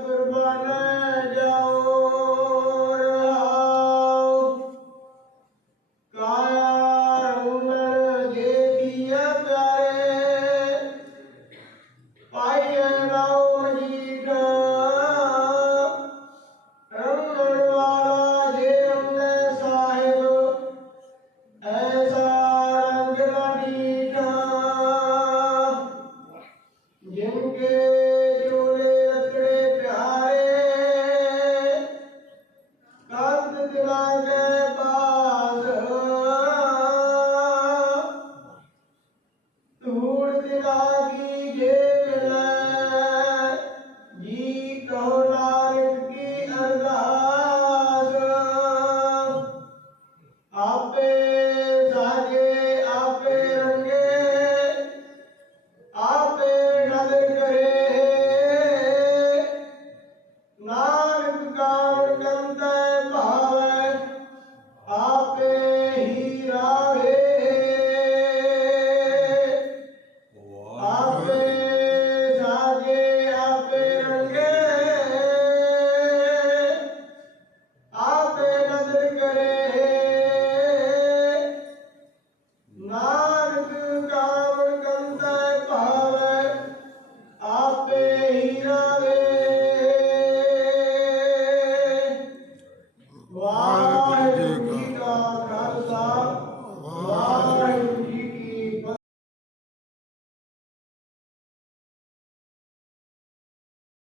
कुर्बान जा জেলার